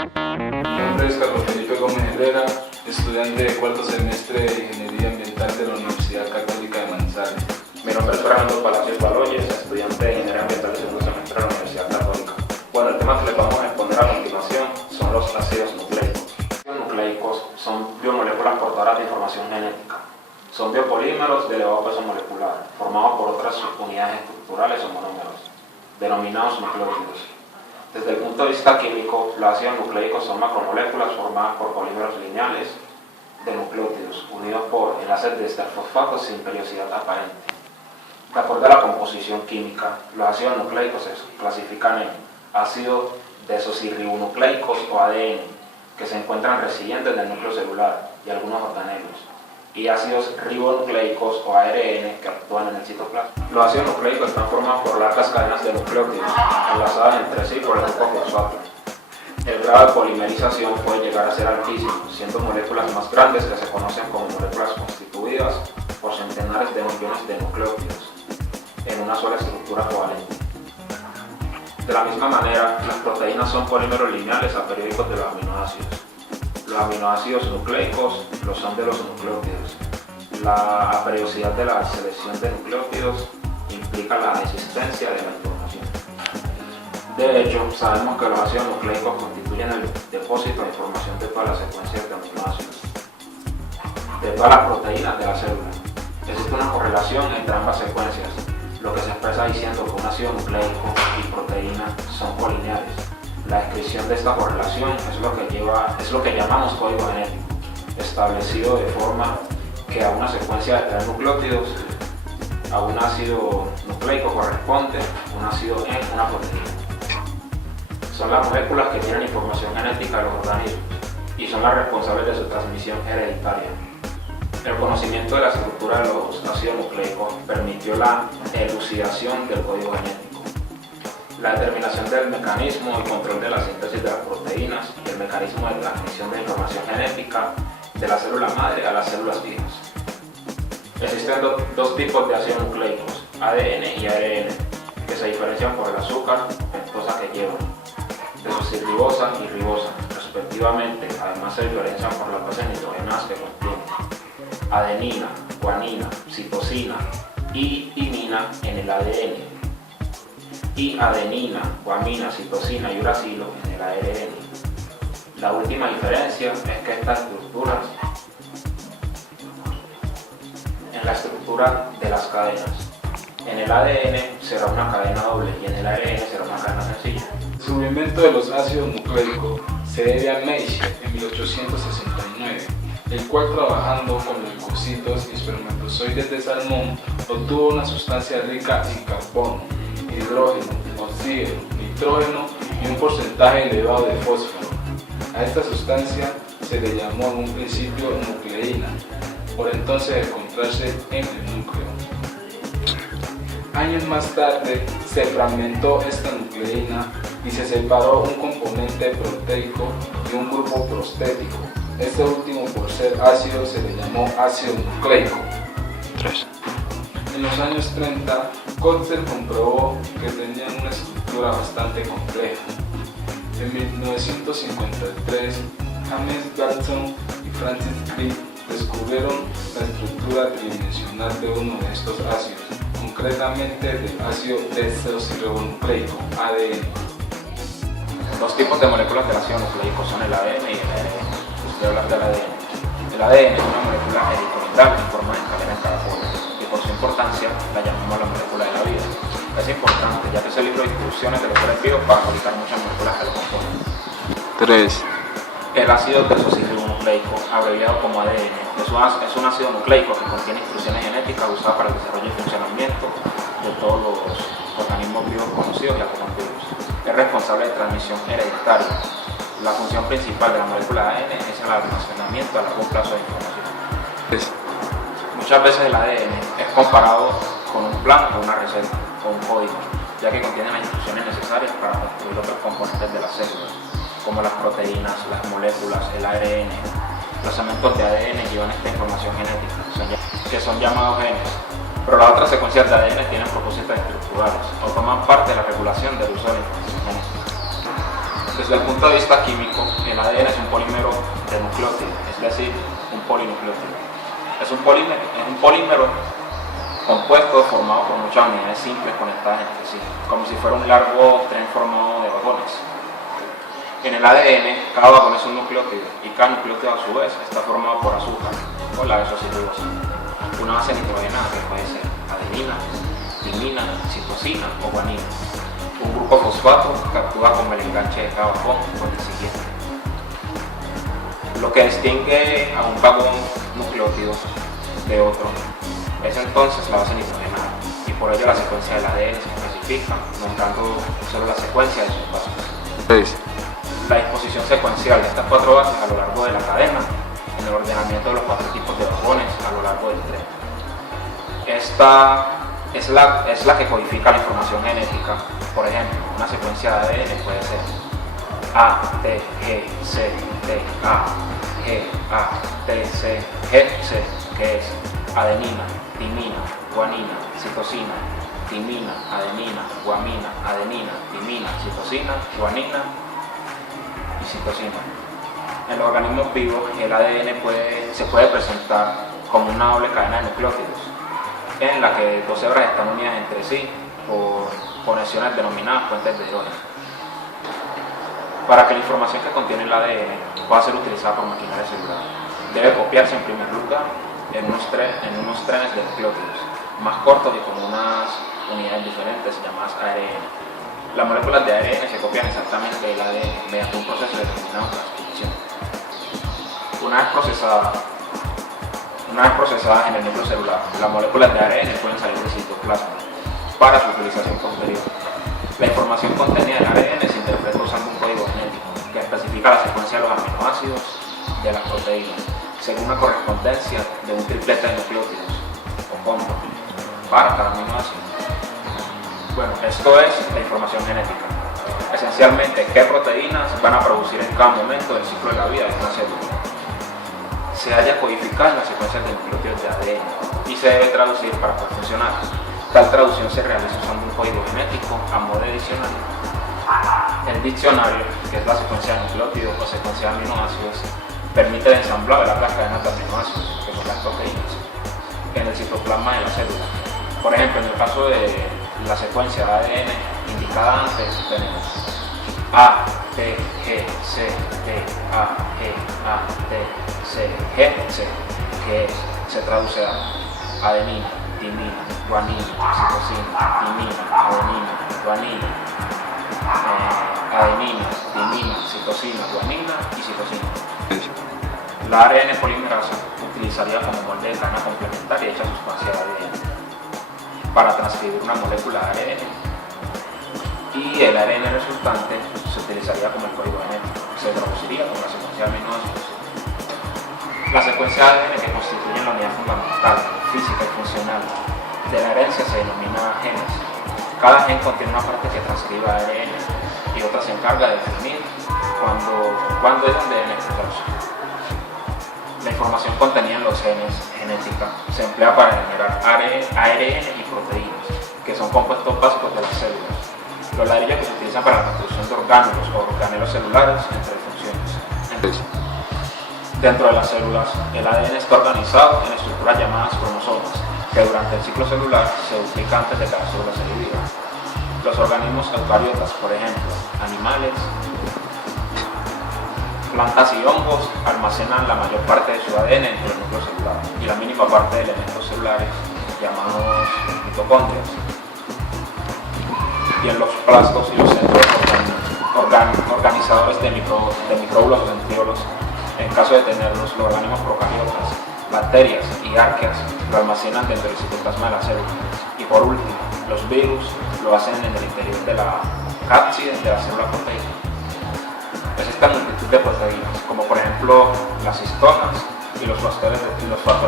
Mi nombre es Carlos Felipe Gómez Herrera, estudiante de cuarto semestre de Ingeniería Ambiental de la Universidad Católica de Manizales. Mi nombre es Fernando Palacios Baloyes, estudiante de Ingeniería Ambiental de segundo semestre de la Universidad Católica. Bueno, el tema que les vamos a exponer a continuación son los ácidos nucleicos. Los nucleicos son biomoléculas portadoras de información genética. Son biopolímeros de elevado peso molecular, formados por otras unidades estructurales o monómeros, denominados nucleótidos. Desde el punto de vista químico, los ácidos nucleicos son macromoléculas formadas por polímeros lineales de nucleótidos, unidos por enlaces de esterfosfatos sin periodicidad aparente. De acuerdo a la composición química, los ácidos nucleicos se clasifican en ácidos desoxirribonucleicos o ADN, que se encuentran residentes del núcleo celular y algunos organelos, y ácidos ribonucleicos o ARN que actúan en el citoplasma. Los ácidos nucleicos están formados por largas cadenas de nucleótidos enlazadas entre sí por el grupo fosfato. El grado de polimerización puede llegar a ser altísimo, siendo moléculas más grandes que se conocen como moléculas constituidas por centenares de millones de nucleótidos en una sola estructura covalente. De la misma manera, las proteínas son polímeros lineales aperiódicos de los aminoácidos. Los aminoácidos nucleicos lo son de los nucleótidos. La aperiodicidad de la selección de nucleótidos implica la existencia de la información. De hecho, sabemos que los ácidos nucleicos constituyen el depósito de información de todas las secuencias de aminoácidos, de todas las proteínas de la célula. Existe una correlación entre ambas secuencias, lo que se expresa diciendo que un ácido nucleico y proteína son colineares. La descripción de esta correlación es lo que llamamos código genético, establecido de forma que a una secuencia de 3 nucleótidos, a un ácido nucleico corresponde un ácido en una proteína. Son las moléculas que tienen información genética de los organismos y son las responsables de su transmisión hereditaria. El conocimiento de la estructura de los ácidos nucleicos permitió la elucidación del código genético, la determinación del mecanismo y control de la síntesis de las proteínas y el mecanismo de transmisión de información genética de la célula madre a las células hijas. Existen dos tipos de ácidos nucleicos, ADN y ARN, que se diferencian por el azúcar pentosa que llevan, desoxirribosa y ribosa, respectivamente. Además se diferencian por las bases nitrogenadas que contienen: adenina, guanina, citosina y imina en el ADN, y adenina, guamina, citosina y uracilo en el ARN. La última diferencia es que estas estructuras, en la estructura de las cadenas, en el ADN será una cadena doble y en el ARN será una cadena sencilla. El descubrimiento de los ácidos nucleicos se debe a Meijer en 1869, el cual, trabajando con leucocitos y espermatozoides de salmón, obtuvo una sustancia rica en carbono, hidrógeno, oxígeno, nitrógeno y un porcentaje elevado de fósforo. A esta sustancia se le llamó en un principio nucleína, por entonces encontrarse en el núcleo. Años más tarde se fragmentó esta nucleína y se separó un componente proteico y un grupo prostético. Este último, por ser ácido, se le llamó ácido nucleico. 3. En los años 30, Kocher comprobó que tenían una estructura bastante compleja. En 1953, James Watson y Francis Crick descubrieron la estructura tridimensional de uno de estos ácidos, concretamente del ácido desoxirribonucleico, ADN. Dos tipos de moléculas del ácido nucleico son el ADN y el ARN. Voy a hablar del ADN. El ADN es una molécula helicoidal en forma de cadena en cada polo, y por su importancia la llamamos la molécula de la vida. Es importante, ya que es el libro de instrucciones de los seres vivos para fabricar muchas moléculas que lo componen. 3. El ácido desoxirribonucleico, abreviado como ADN, es un ácido nucleico que contiene instrucciones genéticas usadas para el desarrollo y funcionamiento de todos los organismos vivos conocidos y alternativos. Es responsable de transmisión hereditaria. La función principal de la molécula de ADN es el almacenamiento a largo plazo de información. Muchas veces el ADN es comparado con un plan o una receta o un código, ya que contiene las instrucciones necesarias para construir otros componentes de las células, como las proteínas, las moléculas, el ARN. Los segmentos de ADN llevan esta información genética, que son llamados genes, pero las otras secuencias de ADN tienen propósitos estructurales o toman parte de la regulación del uso de la información genética. Desde el punto de vista químico, un polímero compuesto formado por muchas unidades simples conectadas entre sí, como si fuera un largo tren formado de vagones. En el ADN, cada vagón es un nucleótido y cada nucleótido a su vez está formado por azúcar o la isocilulosa, una base nitrogenada que puede ser adenina, timina, citosina o guanina, un grupo fosfato que actúa como el enganche de cada vagón con el siguiente. Lo que distingue a un vagón nucleótido de otro es entonces la base nitrogenada, y por ello la secuencia del ADN se especifica nombrando solo la secuencia de sus bases. 6, La disposición secuencial de estas 4 bases a lo largo de la cadena, en el ordenamiento de los 4 tipos de vagones a lo largo del tren. Esta es la que codifica la información genética. Por ejemplo, una secuencia de ADN puede ser A, T, G, C, T, A, G, A, T, C, G, C, que es adenina, timina, guanina, citosina, timina, adenina, guamina, adenina, timina, citosina, guanina y citosina. En los organismos vivos, el ADN se puede presentar como una doble cadena de nucleótidos, en la que 2 hebras están unidas entre sí por conexiones denominadas puentes de hidrógeno. Para que la información que contiene el ADN pueda ser utilizada por maquinaria celular, debe copiarse en primer lugar en unos trenes de nucleótidos, más cortos y con unas unidades diferentes llamadas ARN. Las moléculas de ARN se copian exactamente del ADN mediante un proceso denominado transcripción. Una vez procesadas en el núcleo celular, las moléculas de ARN pueden salir del citoplasma para su utilización posterior. La información contenida en el ARN se interpreta usando un código genético que especifica la secuencia de los aminoácidos de las proteínas, según una correspondencia de un triplete de nucleótidos o combo para cada aminoácido. Bueno, esto es la información genética. Esencialmente, qué proteínas van a producir en cada momento del ciclo de la vida de una célula. Se halla codificada en las secuencias de nucleótidos de ADN y se debe traducir para poder funcionar. Tal traducción se realiza usando un código genético a modo de diccionario. El diccionario, que es la secuencia de nucleótidos o secuencia de aminoácidos, permite el ensamblado de largas cadenas de aminoácidos, que son las proteínas, en el citoplasma de la célula. Por ejemplo, en el caso de la secuencia de ADN indicada antes, tenemos A, T, G, C, T, A, G, A, T, C, G, C, que se traduce a adenina, timina, guanina, citosina, timina, adenina, guanina, adenina, timina, citosina, guanina y citosina. La ARN polimerasa utilizaría como molde de cadena complementaria dicha sustancia de ADN para transcribir una molécula de ARN, y el ARN resultante se utilizaría como el código genético, se traduciría como la secuencia de aminoácidos. La secuencia de ADN que constituye la unidad fundamental, física y funcional de la herencia se denomina genes. Cada gen contiene una parte que transcribe ARN y otra se encarga de definir cuándo y dónde deben expresarse. La información contenida en los genes genética se emplea para generar ARN y proteínas, que son compuestos básicos de las células. Los ladrillos que se utilizan para la construcción de orgánulos o organelos celulares, entre funciones. Dentro de las células, el ADN está organizado en estructuras llamadas cromosomas, que durante el ciclo celular se duplican antes de que la célula se divida. Los organismos eucariotas, por ejemplo, animales, plantas y hongos, almacenan la mayor parte de su ADN dentro del núcleo celular y la mínima parte de elementos celulares llamados mitocondrias. Y en los plastos y los centros organizadores de micróbulos o centriolos, en caso de tenerlos, los organismos procariotas, bacterias y arqueas lo almacenan dentro del citoplasma de la célula. Y por último, los virus lo hacen en el interior de la cápside de la célula proteica. Es esta multitud de proteínas, como por ejemplo las histonas y los factores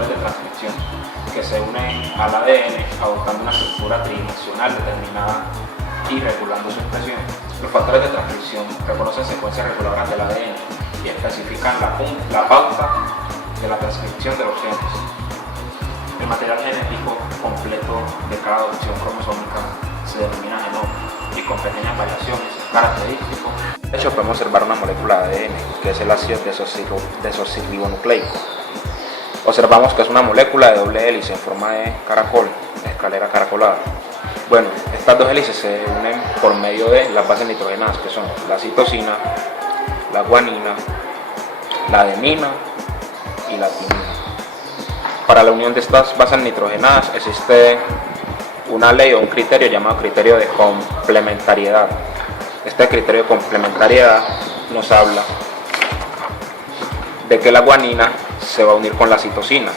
de transcripción, que se unen al ADN adoptando una estructura tridimensional determinada y regulando su expresión. Los factores de transcripción reconocen secuencias reguladoras del ADN y especifican la pauta de la transcripción de los genes. El material genético completo de cada opción cromosómica se denomina genoma y con pequeñas variaciones característicos. De hecho, podemos observar una molécula de ADN, que es el ácido desoxirribonucleico. Observamos que es una molécula de doble hélice en forma de caracol, escalera caracolada. Bueno, estas dos hélices se unen por medio de las bases nitrogenadas, que son la citosina, la guanina, la adenina y la timina. Para la unión de estas bases nitrogenadas existe una ley o un criterio llamado criterio de complementariedad. Este criterio de complementariedad nos habla de que la guanina se va a unir con la citosina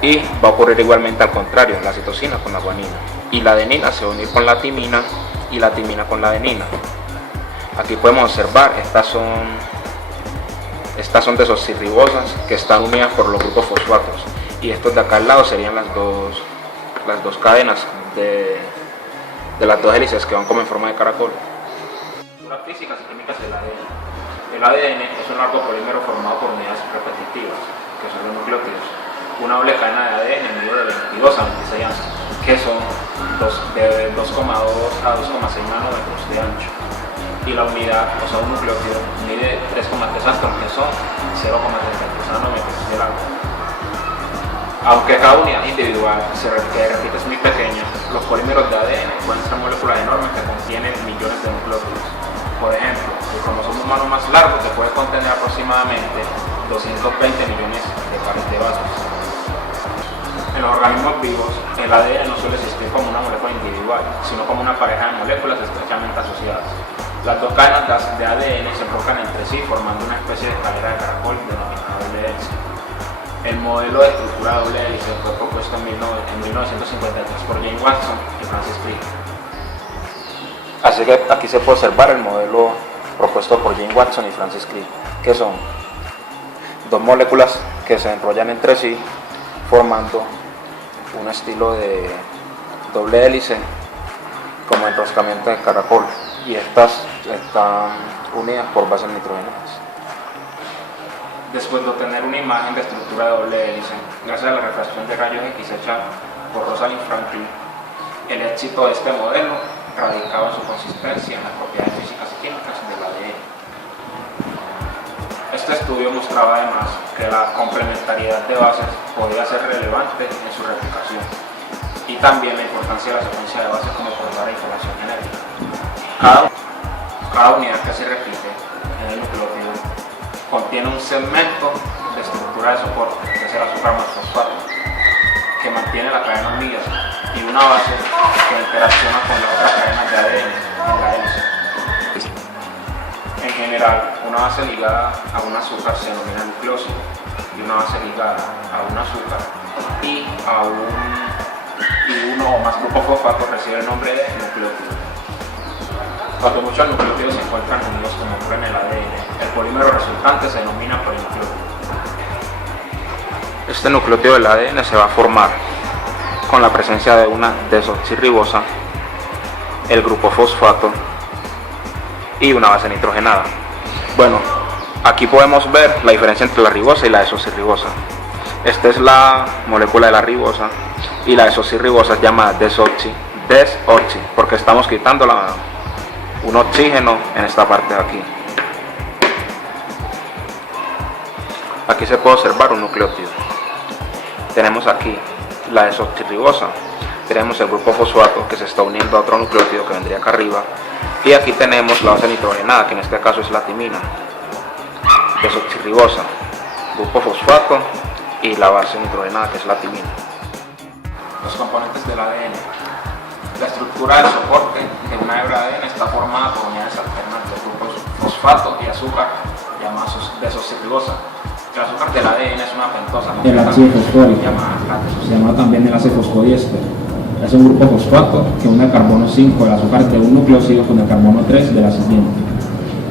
y va a ocurrir igualmente al contrario, la citosina con la guanina, y la adenina se va a unir con la timina y la timina con la adenina. Aquí podemos observar, estas son desoxirribosas que están unidas por los grupos fosfatos, y estos de acá al lado serían las dos cadenas de las dos hélices que van como en forma de caracol. Las físicas y químicas del ADN. El ADN es un largo polímero formado por unidades repetitivas, que son los nucleótidos. Una doble cadena de ADN mide de 22 a 26 angstrom, que son de 2,2 a 2,6 nanómetros de ancho. Y la unidad, o sea un nucleótido, mide 3,3 angstrom, que son 0,33 nanómetros de largo. Aunque cada unidad individual que repite es muy pequeña, los polímeros de ADN pueden ser moléculas enormes que contienen millones de nucleótidos. Por ejemplo, el cromosoma humano más largo que puede contener aproximadamente 220 millones de pares de bases. En los organismos vivos, el ADN no suele existir como una molécula individual, sino como una pareja de moléculas estrechamente asociadas. Las dos cadenas de ADN se enfocan entre sí formando una especie de escalera de caracol denominada doble hélice. El modelo de estructura doble hélice fue propuesto en 1953 por James Watson y Francis Crick. Así que aquí se puede observar el modelo propuesto por James Watson y Francis Crick, que son dos moléculas que se enrollan entre sí formando un estilo de doble hélice como enroscamiento de caracol, y estas están unidas por bases nitrogenadas. Después de obtener una imagen de estructura de doble hélice, gracias a la refracción de rayos X hecha por Rosalind Franklin, el éxito de este modelo radicaba en su consistencia en las propiedades físicas y químicas del ADN. Este estudio mostraba además que la complementariedad de bases podía ser relevante en su replicación, y también la importancia de la secuencia de bases como portadora de información genética. Cada unidad que se repite en el nucleótido contiene un segmento de estructura de soporte, que es el azúcar más fosfato, que mantiene la cadena unida, y una base que interacciona con la otra cadena de ADN en la hélice. En general, una base ligada a un azúcar se denomina nucleósido, y una base ligada a un azúcar y uno o más grupos fosfatos recibe el nombre de nucleótido. Cuando muchos nucleótidos se encuentran unidos como ocurre en el ADN, el polímero resultante se denomina polinucleótido. Este nucleótido del ADN se va a formar con la presencia de una desoxirribosa, el grupo fosfato y una base nitrogenada. Bueno, aquí podemos ver la diferencia entre la ribosa y la desoxirribosa. Esta es la molécula de la ribosa, y la desoxirribosa es llamada desoxi, porque estamos quitando un oxígeno en esta parte de aquí. Aquí se puede observar un nucleótido. Tenemos aquí la desoxirribosa, tenemos el grupo fosfato que se está uniendo a otro nucleótido que vendría acá arriba, y aquí tenemos la base nitrogenada, que en este caso es la timina. Desoxirribosa, grupo fosfato y la base nitrogenada, que es la timina. Los componentes del ADN. La estructura del soporte de una hebra de ADN está formada por unidades alternas de grupos fosfato y azúcar, llamadas desoxirribosa. El azúcar del ADN es una pentosa, el ácido fosfórico, se llama también el ácido fosfodiéster. Es un grupo fosfato que une el carbono 5 del azúcar de un nucleósido con el carbono 3 de la siguiente.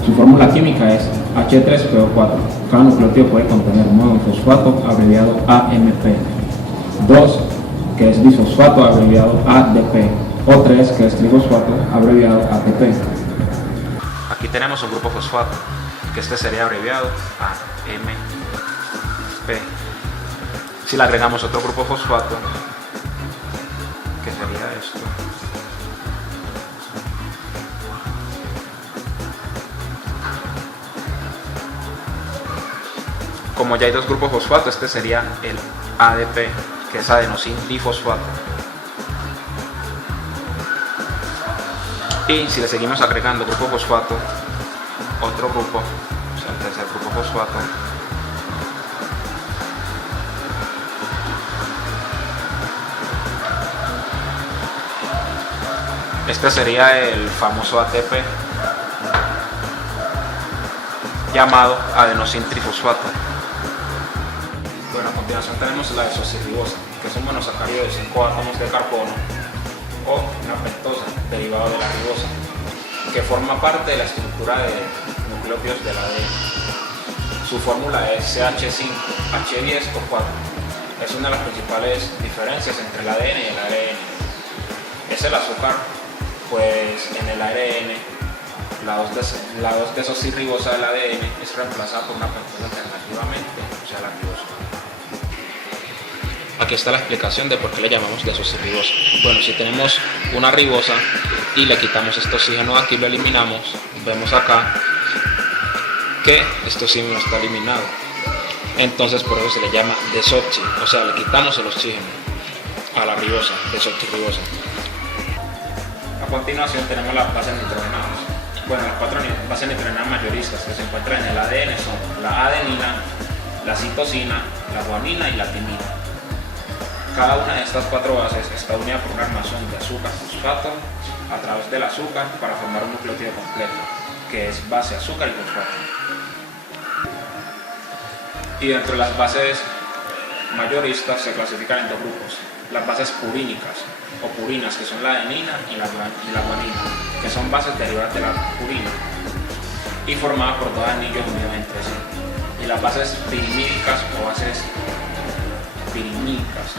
Su fórmula química es H3PO4. Cada nucleótido puede contener un nuevo fosfato abreviado AMP, 2 que es disfosfato abreviado ADP, o 3 que es trifosfato abreviado ATP. Aquí tenemos un grupo fosfato, que este sería abreviado AMP. Si le agregamos otro grupo fosfato, que sería esto, como ya hay dos grupos fosfato, este sería el ADP, que es adenosin difosfato. Y si le seguimos agregando grupo fosfato, otro grupo, o sea, el tercer grupo fosfato, este sería el famoso ATP llamado adenosin trifosfato. Bueno, a continuación tenemos la desoxirribosa, que es un monosacárido de 5 átomos de carbono o una pentosa derivado de la ribosa, que forma parte de la estructura de nucleótidos del ADN. Su fórmula es CH5H10O4. Es una de las principales diferencias entre el ADN y el ARN. Es el azúcar, pues en el ARN la 2-desoxirribosa del ADN es reemplazada por una pentosa alternativamente, o sea, la ribosa. Aquí está la explicación de por qué le llamamos desoxirribosa. Bueno, si tenemos una ribosa y le quitamos este oxígeno aquí, lo eliminamos, vemos acá que este oxígeno está eliminado. Entonces por eso se le llama desoxi, o sea, le quitamos el oxígeno a la ribosa, desoxirribosa. A continuación tenemos las bases nitrogenadas. Bueno, las 4 bases nitrogenadas mayoristas que se encuentran en el ADN son la adenina, la citosina, la guanina y la timina. Cada una de estas 4 bases está unida por un armazón de azúcar fosfato a través del azúcar para formar un nucleótido completo, que es base, azúcar y fosfato. Y dentro de las bases mayoristas se clasifican en 2 grupos: las bases purínicas o purinas, que son la adenina y la guanina, que son bases derivadas de la purina y formadas por 2 anillos unidos entre sí, y las bases pirimídicas o bases pirimídicas,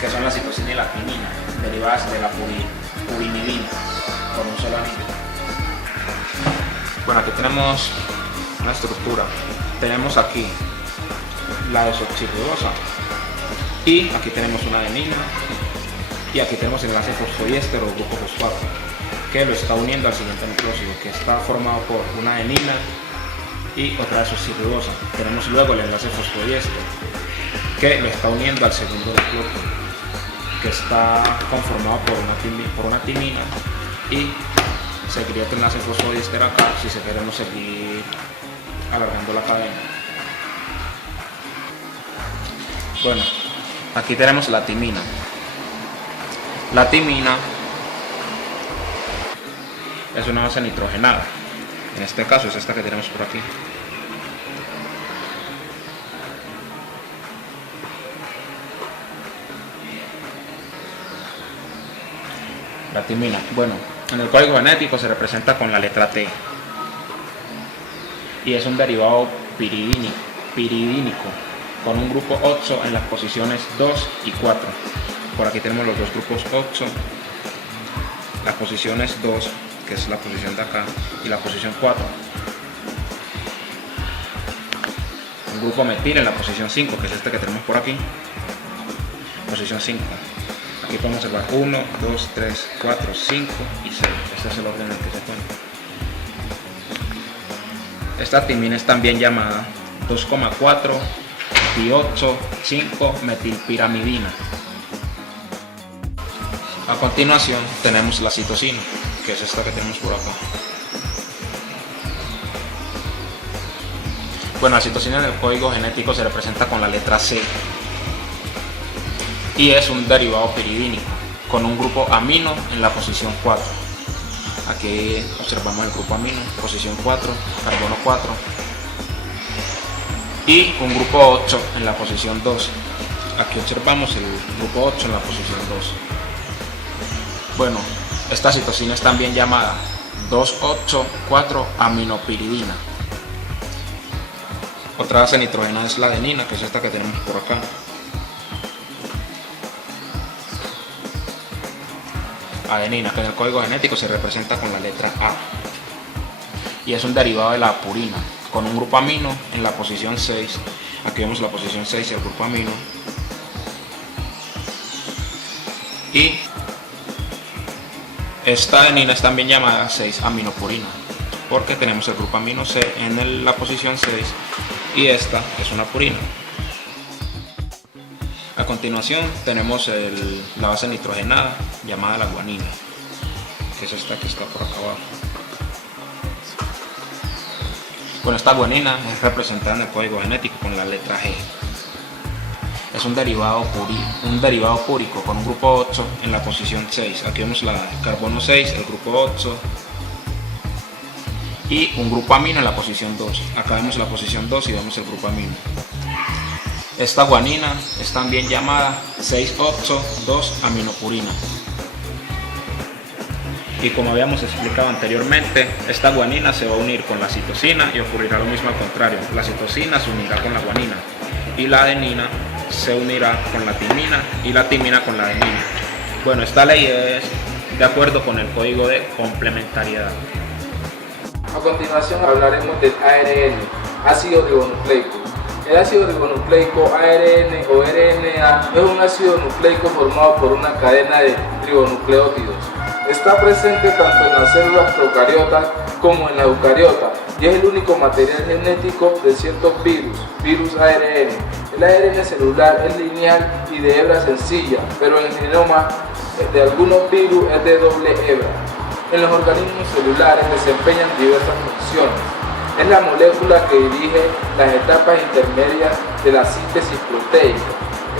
que son la citosina y la timina, derivadas de la purinidina, con un solo anillo. Bueno, aquí tenemos una estructura. Tenemos aquí la desoxirribosa y aquí tenemos una adenina y aquí tenemos el enlace fosfodiéster o grupo fosfato, que lo está uniendo al siguiente nucleósido, que está formado por una adenina y otra desoxirribosa. Tenemos luego el enlace fosfodiéster, que lo está uniendo al segundo nucleótido, que está conformado por una timina, y seguiría otro enlace fosfodiéster acá si se queremos seguir alargando la cadena. Bueno, aquí tenemos la timina. La timina es una base nitrogenada. En este caso es esta que tenemos por aquí. La timina, bueno, en el código genético se representa con la letra T y es un derivado piridínico con un grupo 8 en las posiciones 2 y 4. Por aquí tenemos los dos grupos 8, las posiciones 2, que es la posición de acá, y la posición 4. Un grupo metil en la posición 5, que es este que tenemos por aquí, posición 5. Aquí podemos observar 1, 2, 3, 4, 5 y 6. Este es el orden en el que se cuenta. Esta timina es también llamada 2,4 di-8,5 metilpiramidina. A continuación tenemos la citosina, que es esta que tenemos por acá. Bueno, la citosina en el código genético se representa con la letra C y es un derivado piridínico con un grupo amino en la posición 4. Aquí observamos el grupo amino, posición 4, carbono 4, y un grupo 8 en la posición 2. Aquí observamos el grupo 8 en la posición 2. Bueno, esta citosina es también llamada 2,8,4-aminopiridina. Otra base nitrogenada es la adenina, que es esta que tenemos por acá. Adenina, que en el código genético se representa con la letra A y es un derivado de la purina con un grupo amino en la posición 6. Aquí vemos la posición 6 y el grupo amino, y esta adenina es también llamada 6-aminopurina porque tenemos el grupo amino C en la posición 6 y esta es una purina. A continuación tenemos la base nitrogenada llamada la guanina, que es esta que está por acá abajo. Bueno, esta guanina es representada en el código genético con la letra G. Es un derivado púrico con un grupo 8 en la posición 6. Aquí vemos el carbono 6, el grupo 8 y un grupo amino en la posición 2. Acá vemos la posición 2 y vemos el grupo amino. Esta guanina es también llamada 6,8,2-aminopurina. Y como habíamos explicado anteriormente, esta guanina se va a unir con la citosina y ocurrirá lo mismo al contrario. La citosina se unirá con la guanina y la adenina se unirá con la timina y la timina con la adenina. Bueno, esta ley es de acuerdo con el código de complementariedad. A continuación hablaremos del ARN, ácido ribonucleico. El ácido ribonucleico ARN o RNA es un ácido nucleico formado por una cadena de ribonucleótidos. Está presente tanto en las células procariotas como en la eucariota y es el único material genético de ciertos virus ARN. El ARN celular es lineal y de hebra sencilla, pero el genoma de algunos virus es de doble hebra. En los organismos celulares desempeñan diversas funciones. Es la molécula que dirige las etapas intermedias de la síntesis proteica.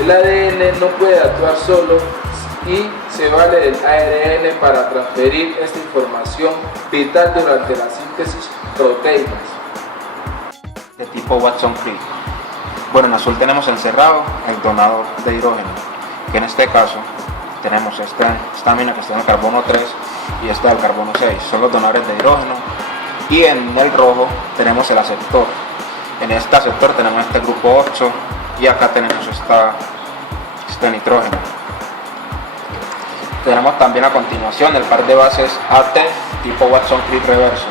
El ADN no puede actuar solo y se vale del ARN para transferir esta información vital durante la síntesis proteica. De tipo Watson-Crick. Bueno, en azul tenemos encerrado el donador de hidrógeno, que en este caso tenemos esta amina que está en el carbono 3 y esta del carbono 6, son los donadores de hidrógeno. Y en el rojo tenemos el aceptor. En este aceptor tenemos este grupo 8 y acá tenemos este nitrógeno. Tenemos también a continuación el par de bases AT tipo Watson-Crick reverso.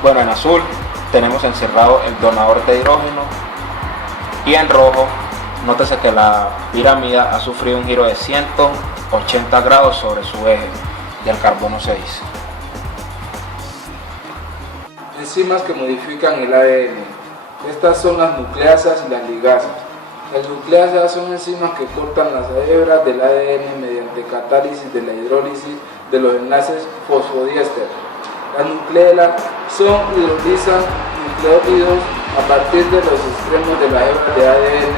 Bueno, en azul tenemos encerrado el donador de hidrógeno y en rojo, nótese que la pirámide ha sufrido un giro de 180 grados sobre su eje del carbono 6. Enzimas que modifican el ADN. Estas son las nucleasas y las ligasas. Las nucleasas son enzimas que cortan las hebras del ADN mediante catálisis de la hidrólisis de los enlaces fosfodiéster. Las nucleolas hidrolizan nucleótidos a partir de los extremos de las hebras de ADN.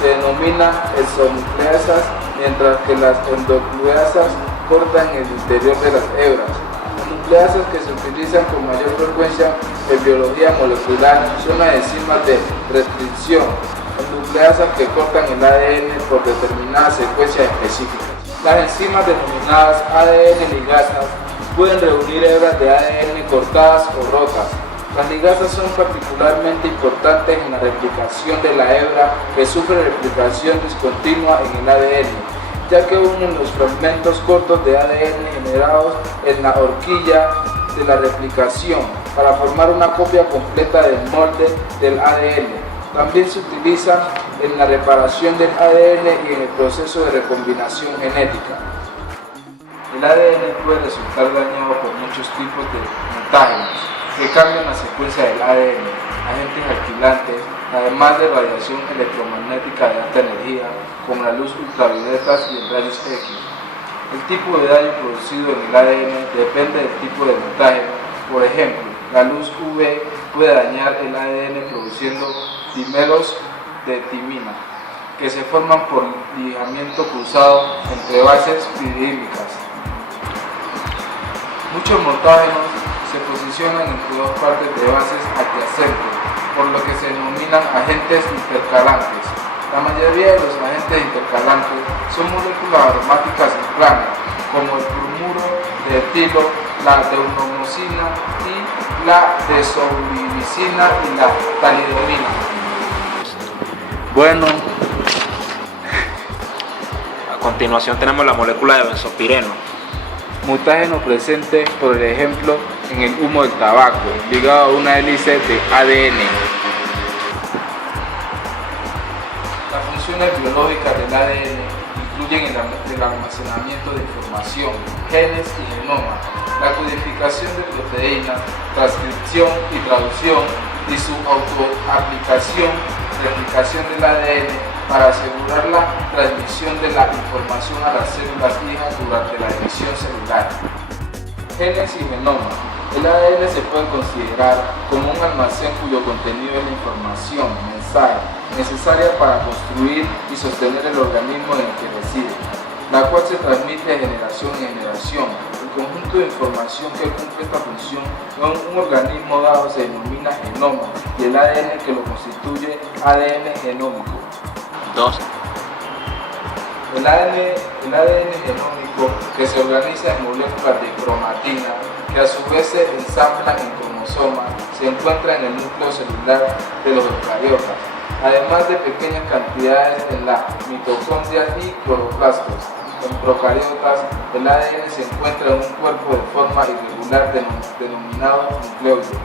Se denominan exonucleasas, mientras que las endonucleasas cortan el interior de las hebras. Las nucleasas que se utilizan con mayor frecuencia en biología molecular son las enzimas de restricción. Las nucleasas que cortan el ADN por determinadas secuencias específicas. Las enzimas denominadas ADN ligasas pueden reunir hebras de ADN cortadas o rotas. Las ligasas son particularmente importantes en la replicación de la hebra que sufre replicación discontinua en el ADN, ya que unen los fragmentos cortos de ADN generados en la horquilla de la replicación para formar una copia completa del molde del ADN. También se utiliza en la reparación del ADN y en el proceso de recombinación genética. El ADN puede resultar dañado por muchos tipos de mutágenos que cambian la secuencia del ADN, agentes alquilantes, además de radiación electromagnética de alta energía, como la luz ultravioleta y el rayos X. El tipo de daño producido en el ADN depende del tipo de mutágeno. Por ejemplo, la luz UV puede dañar el ADN produciendo dímeros de timina, que se forman por ligamiento cruzado entre bases piridímicas. Muchos mutágenos se posicionan entre dos partes de bases adyacentes, por lo que se denominan agentes intercalantes. La mayoría de los agentes intercalantes son moléculas aromáticas en plano, como el bromuro de etilo, la deuteronomicina y la desoxirribosina y la talidomida. Bueno, a continuación tenemos la molécula de benzopireno. Mutágeno presente, por ejemplo, en el humo del tabaco, ligado a una hélice de ADN. Las funciones biológicas del ADN incluyen el almacenamiento de información, genes y genoma, la codificación de proteínas, transcripción y traducción, y su autoaplicación, replicación del ADN para asegurar la transmisión de la información a las células hijas durante la división celular. Genes y genoma. El ADN se puede considerar como un almacén cuyo contenido es la información, mensaje, necesaria para construir y sostener el organismo en el que reside, la cual se transmite de generación en generación. El conjunto de información que cumple esta función en un organismo dado se denomina genoma y el ADN que lo constituye ADN genómico. 2. El ADN genómico, que se organiza en moléculas de cromatina, que a su vez se ensamblan en cromosomas, se encuentra en el núcleo celular de los eucariotas, además de pequeñas cantidades en la mitocondria y cloroplastos. En procariotas, el ADN se encuentra en un cuerpo de forma irregular denominado nucleoide.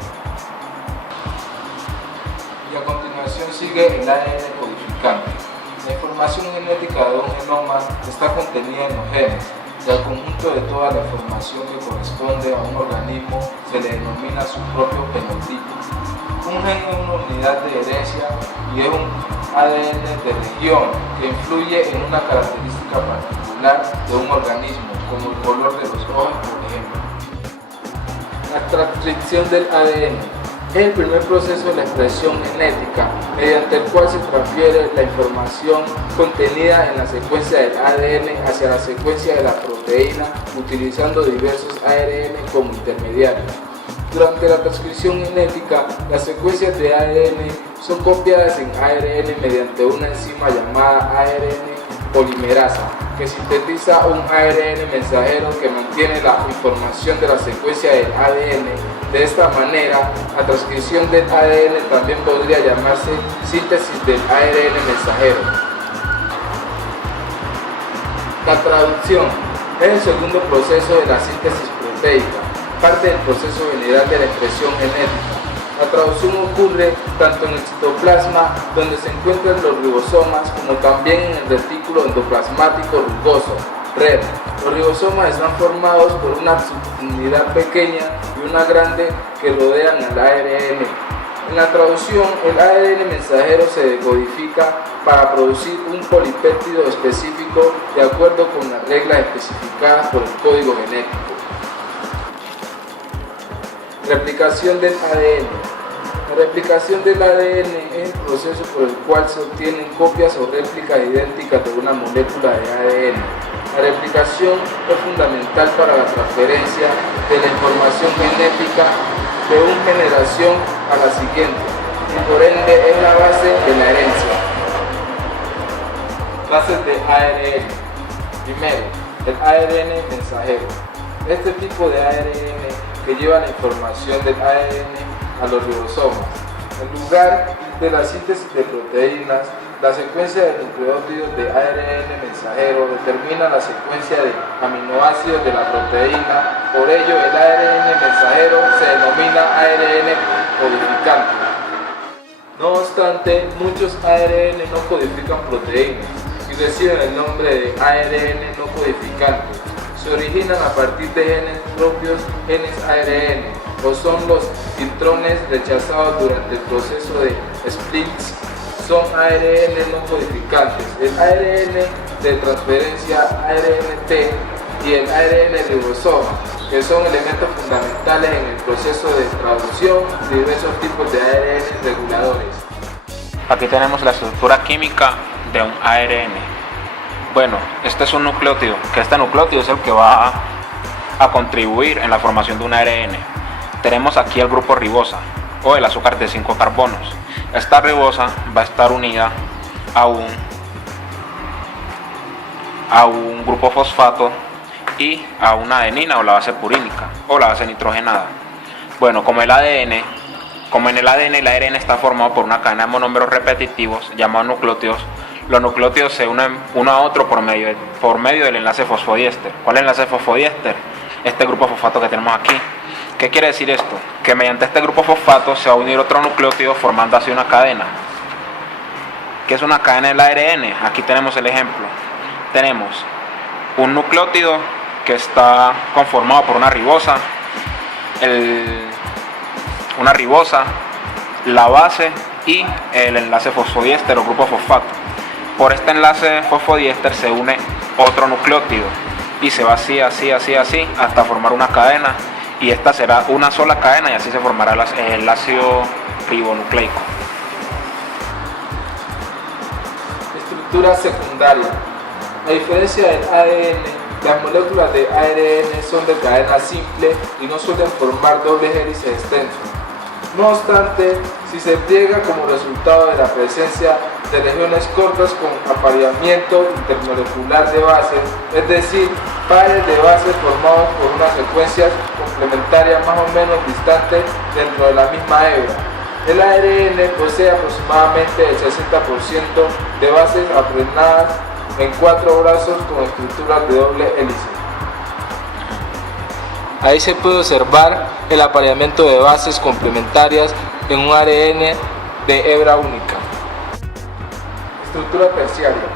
Y a continuación sigue el ADN codificante. La información genética de un genoma está contenida en los genes, y al conjunto de toda la información que corresponde a un organismo se le denomina su propio genotipo. Un gen es una unidad de herencia y es un ADN de región que influye en una característica particular de un organismo, como el color de los ojos, por ejemplo. La transcripción del ADN es el primer proceso de la expresión genética mediante el cual se transfiere la información contenida en la secuencia del ADN hacia la secuencia de la proteína utilizando diversos ARN como intermediarios. Durante la transcripción genética, las secuencias de ADN son copiadas en ARN mediante una enzima llamada ARN polimerasa, que sintetiza un ARN mensajero que mantiene la información de la secuencia del ADN. De esta manera, la transcripción del ADN también podría llamarse síntesis del ARN mensajero. La traducción es el segundo proceso de la síntesis proteica, parte del proceso general de la expresión genética. La traducción ocurre tanto en el citoplasma, donde se encuentran los ribosomas, como también en el retículo endoplasmático rugoso, RED. Los ribosomas están formados por una subunidad pequeña y una grande que rodean al ARN. En la traducción, el ARN mensajero se decodifica para producir un polipéptido específico de acuerdo con las reglas especificadas por el código genético. Replicación del ADN. La replicación del ADN es el proceso por el cual se obtienen copias o réplicas idénticas de una molécula de ADN. La replicación es fundamental para la transferencia de la información genética de una generación a la siguiente y por ende es la base de la herencia. Clases de ARN. Primero, el ARN mensajero. Este tipo de ARN que lleva la información del ARN a los ribosomas. En lugar de la síntesis de proteínas, la secuencia de nucleótidos de ARN mensajero determina la secuencia de aminoácidos de la proteína, por ello el ARN mensajero se denomina ARN codificante. No obstante, muchos ARN no codifican proteínas y reciben el nombre de ARN no codificantes. Se originan a partir de genes propios, genes ARN, o son los intrones rechazados durante el proceso de splits. Son ARN no codificantes, el ARN de transferencia ARNT y el ARN ribosoma, que son elementos fundamentales en el proceso de traducción de diversos tipos de ARN reguladores. Aquí tenemos la estructura química de un ARN. Bueno, este es un nucleótido, que este nucleótido es el que va a contribuir en la formación de un ARN. Tenemos aquí el grupo ribosa, o el azúcar de 5 carbonos. Esta ribosa va a estar unida a un grupo fosfato y a una adenina o la base purínica o la base nitrogenada. Bueno, como en el ADN el ARN está formado por una cadena de monómeros repetitivos llamados nucleótidos, los nucleótidos se unen uno a otro por medio del enlace fosfodiéster. ¿Cuál es el enlace fosfodiéster? Este grupo fosfato que tenemos aquí. ¿Qué quiere decir esto? Que mediante este grupo fosfato se va a unir otro nucleótido formando así una cadena. ¿Qué es una cadena del ARN? Aquí tenemos el ejemplo. Tenemos un nucleótido que está conformado por una ribosa, la base y el enlace fosfodiéster o grupo fosfato. Por este enlace fosfodiéster se une otro nucleótido y se va así hasta formar una cadena, y esta será una sola cadena y así se formará el ácido ribonucleico. Estructura secundaria. A diferencia del ADN, las moléculas de ARN son de cadena simple y no suelen formar dobles hélices extensas. No obstante, si se pliega como resultado de la presencia de regiones cortas con apareamiento intermolecular de bases, es decir, pares de bases formados por una secuencia complementaria más o menos distante dentro de la misma hebra. El ARN posee aproximadamente el 60% de bases aprenadas en 4 brazos con estructuras de doble hélice. Ahí se puede observar el apareamiento de bases complementarias en un ARN de hebra única. Estructura terciaria.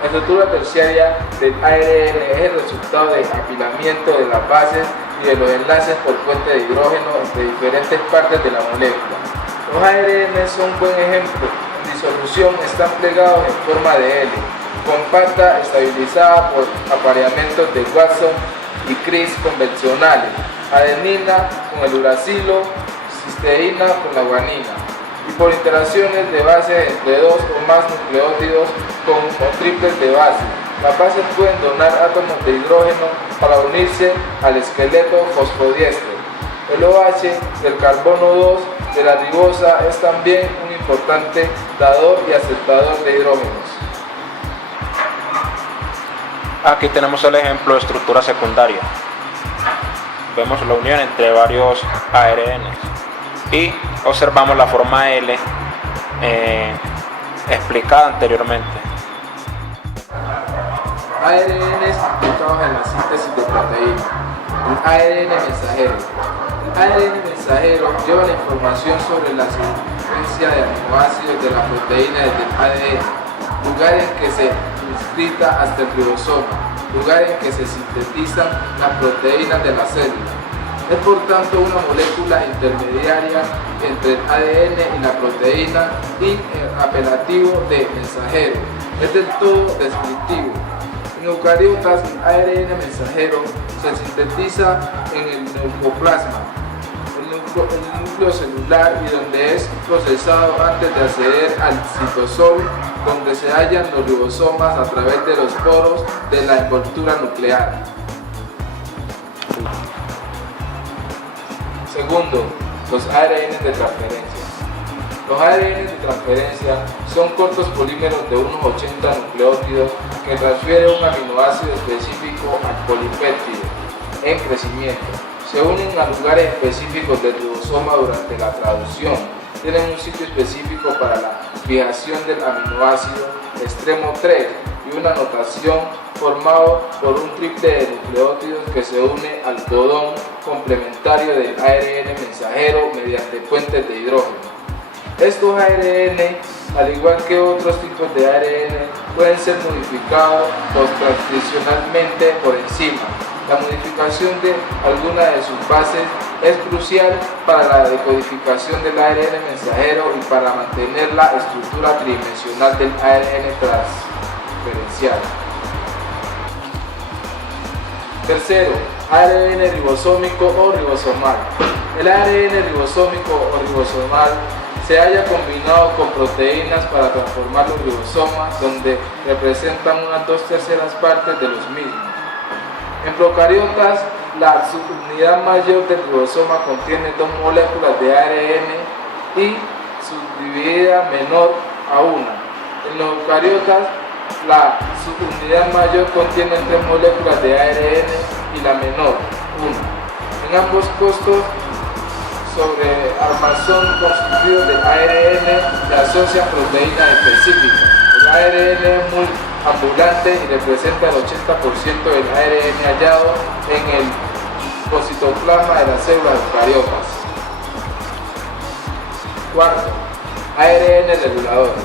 La estructura terciaria del ARN es el resultado del apilamiento de las bases y de los enlaces por puente de hidrógeno entre diferentes partes de la molécula. Los ARN son un buen ejemplo. En disolución están plegados en forma de L, compacta, estabilizada por apareamientos de Watson y Criss convencionales, adenina con el uracilo, cisteína con la guanina, y por interacciones de bases entre 2 o más nucleótidos con triples de base. Las bases pueden donar átomos de hidrógeno para unirse al esqueleto fosfodiéster. El OH del carbono 2 de la ribosa es también un importante dador y aceptador de hidrógenos. Aquí tenemos el ejemplo de estructura secundaria. Vemos la unión entre varios ARNs y observamos la forma L explicada anteriormente. ARNs implicados en la síntesis de proteínas. El ARN mensajero. El ARN mensajero lleva la información sobre la secuencia de aminoácidos de la proteína desde el ADN, lugar en que se inscrita hasta el ribosoma, lugar en que se sintetizan las proteínas de la célula. Es por tanto una molécula intermediaria entre el ADN y la proteína y el apelativo de mensajero. Es del todo descriptivo. En eucariotas, el ARN mensajero se sintetiza en el neoplasma, el núcleo celular, y donde es procesado antes de acceder al citosol, donde se hallan los ribosomas a través de los poros de la envoltura nuclear. Segundo, los ARN de transferencia. Los ARN de transferencia son cortos polímeros de unos 80 nucleótidos que transfieren un aminoácido específico al polipéptido en crecimiento. Se unen a lugares específicos del ribosoma durante la traducción. Tienen un sitio específico para la fijación del aminoácido extremo 3 y una notación formado por un triple de nucleótidos que se une al codón complementario del ARN mensajero mediante puentes de hidrógeno. Estos ARN, al igual que otros tipos de ARN, pueden ser modificados post-transcripcionalmente por enzima. La modificación de alguna de sus bases es crucial para la decodificación del ARN mensajero y para mantener la estructura tridimensional del ARN transferencial. Tercero, ARN ribosómico o ribosomal. El ARN ribosómico o ribosomal se halla combinado con proteínas para transformar los ribosomas, donde representan unas 2/3 partes de los mismos. En procariotas, la subunidad mayor del ribosoma contiene 2 moléculas de ARN y subdividida menor a una. En los eucariotas, la subunidad mayor contiene 3 moléculas de ARN y la menor, 1. En ambos costos sobre armazón constituido de ARN se asocian proteínas específicas. El ARN es muy ambulante y representa el 80% del ARN hallado en el citoplasma de las células eucariotas. Cuarto, ARN reguladores.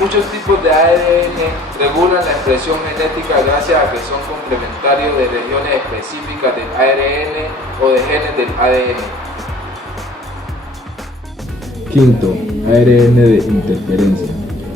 Muchos tipos de ARN regulan la expresión genética gracias a que son complementarios de regiones específicas del ARN o de genes del ADN. Quinto, ARN de interferencia.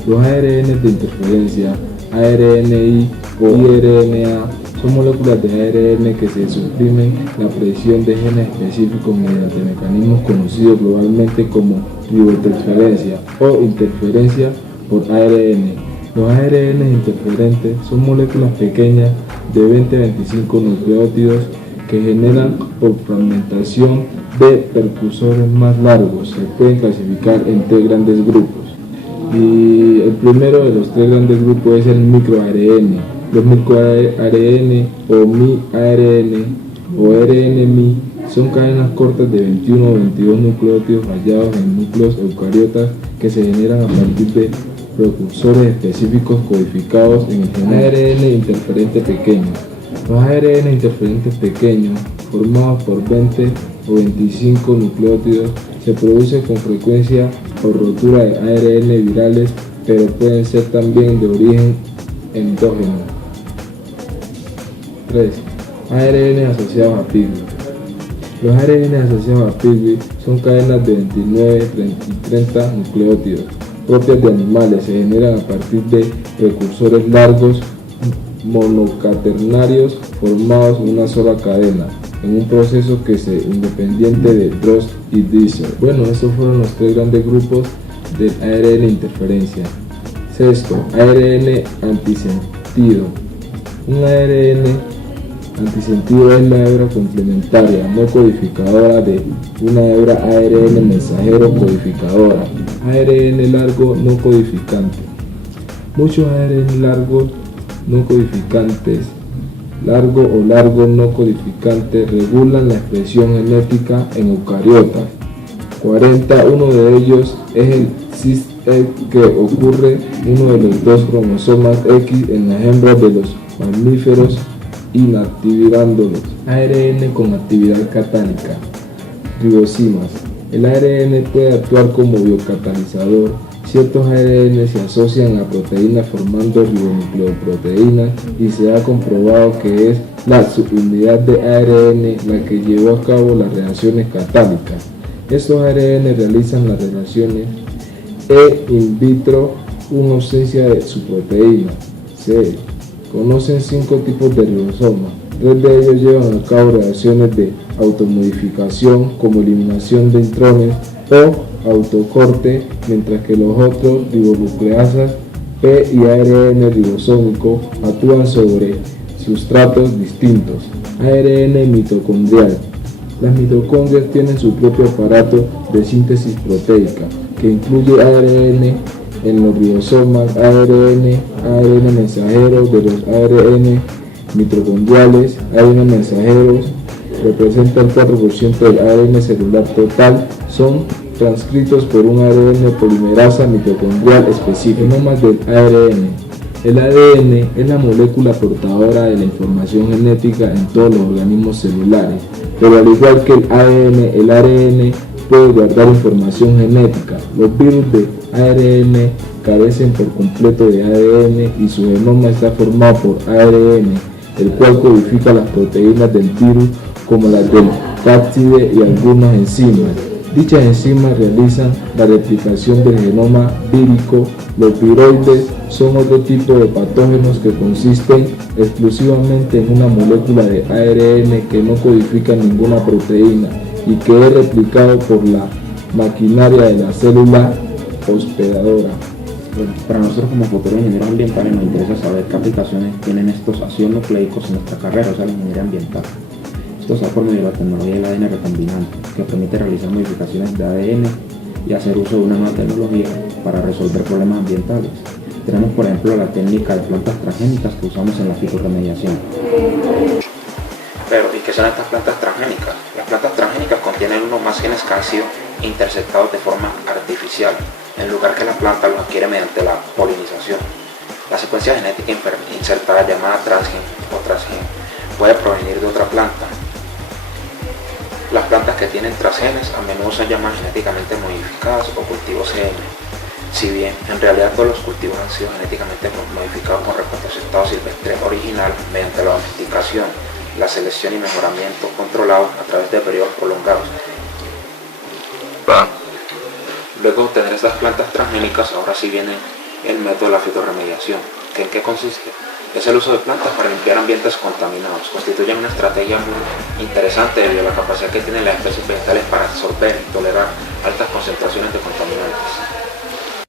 Los ARN de interferencia, ARNI o IRNA, son moléculas de ARN que se suprimen la presión de genes específicos mediante mecanismos conocidos globalmente como ribotransferencia o interferencia por ARN. Los ARN interferentes son moléculas pequeñas de 20 a 25 nucleótidos que generan por fragmentación de precursores más largos. Se pueden clasificar en 3 grandes grupos. Y el primero de los 3 grandes grupos es el microARN. Los microARN o miARN o RNMI son cadenas cortas de 21 o 22 nucleótidos hallados en núcleos eucariotas que se generan a partir de precursores específicos codificados en el genoma. ARN interferente pequeño. Los ARN interferentes pequeños, formados por 20 o 25 nucleótidos, se producen con frecuencia por rotura de ARN virales, pero pueden ser también de origen endógeno. 3. ARN asociados a pigments. Los ARN asociados a pigments son cadenas de 29 y 30 nucleótidos, propias de animales. Se generan a partir de precursores largos monocaternarios formados en una sola cadena, en un proceso que es independiente de Drost y Diesel. Bueno, estos fueron los 3 grandes grupos del ARN interferencia. Sexto, ARN antisentido. Un ARN antisentido es la hebra complementaria no codificadora de una hebra ARN mensajero codificadora. ARN largo no codificante. Muchos ARN largos no codificantes, largo o largo no codificante, regulan la expresión genética en eucariotas. 40. Uno de ellos es el cis-X, que ocurre uno de los 2 cromosomas X en las hembras de los mamíferos, inactivándolos. ARN con actividad catálica. Ribosimas. El ARN puede actuar como biocatalizador. Ciertos ARN se asocian a proteínas formando ribonucleoproteínas y se ha comprobado que es la subunidad de ARN la que llevó a cabo las reacciones catálicas. Estos ARN realizan las reacciones in vitro en ausencia de su proteína. Se conocen 5 tipos de ribosomas. 3 de ellos llevan a cabo reacciones de automodificación como eliminación de intrones o autocorte, mientras que los otros ribonucleasas P y ARN ribosómico actúan sobre sustratos distintos. ARN mitocondrial. Las mitocondrias tienen su propio aparato de síntesis proteica, que incluye ARN en los ribosomas, ARN mensajero de los ARN mitocondriales. ARN mensajeros representa el 4% del ARN celular total, son transcritos por un ARN polimerasa mitocondrial específico. Genomas del ARN. El ADN es la molécula portadora de la información genética en todos los organismos celulares, pero al igual que el ARN puede guardar información genética. Los virus de ARN carecen por completo de ADN y su genoma está formado por ARN, el cual codifica las proteínas del virus como las del cápside y algunas enzimas. Dichas enzimas realizan la replicación del genoma vírico. Los viroides son otro tipo de patógenos que consisten exclusivamente en una molécula de ARN que no codifica ninguna proteína y que es replicado por la maquinaria de la célula hospedadora. Bueno, para nosotros como futuros ingenieros ambientales nos interesa saber qué aplicaciones tienen estos ácidos nucleicos en nuestra carrera, o sea, la ingeniería ambiental. Esto se da por medio de la tecnología del ADN recombinante, que permite realizar modificaciones de ADN y hacer uso de una nueva tecnología para resolver problemas ambientales. Tenemos, por ejemplo, la técnica de plantas transgénicas que usamos en la fitorremediación. Pero, ¿y qué son estas plantas transgénicas? Las plantas transgénicas contienen uno o más genes que han sido interceptados de forma artificial, en lugar que la planta los adquiere mediante la polinización. La secuencia genética insertada, llamada transgen o transgen, puede provenir de otra planta. Las plantas que tienen transgenes a menudo son llamadas genéticamente modificadas o cultivos GM. Si bien en realidad todos los cultivos han sido genéticamente modificados con respecto a su estado silvestre original mediante la domesticación, la selección y mejoramiento controlados a través de periodos prolongados. Luego de obtener estas plantas transgénicas, ahora sí viene el método de la fitorremediación. ¿En qué consiste? Es el uso de plantas para limpiar ambientes contaminados. Constituyen una estrategia muy interesante debido a la capacidad que tienen las especies vegetales para absorber y tolerar altas concentraciones de contaminantes.